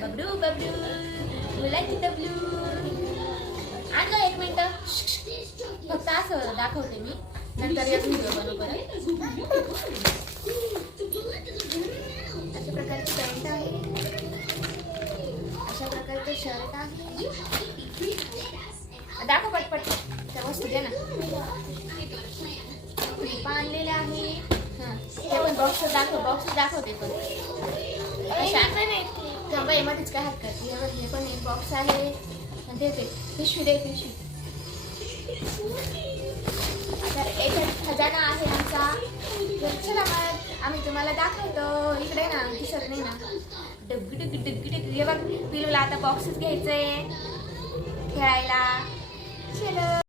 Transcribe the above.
बबलू बबलू मुलाची डबलू आण गं 1 मिनिट. फक्त असं दाखवते मी, नंतर एक व्हिडिओ बनवू परत. अशा प्रकारची पॅन्ट आहे, अशा प्रकारचं शर्ट आहे. दाखव पटपट त्या वस्तू दे ना. क्लिपा आणलेल्या आहे. हां हे पण बॉक्स दाखवते पण शांत नाही थांबा. मध्येच काय हात करते. हे पण एक बॉक्स आहे. देते पिशवी दे पिशवी. तर याच्यात खजाना आहे आमचा. चला मग आम्ही तुम्हाला दाखवतो. इकडे ना दिसत नाही ना. डग्गी डग्गी डग्गी डग्गी. हे बघ पिलूला आता बॉक्सच घ्यायचंय खेळायला. चलो.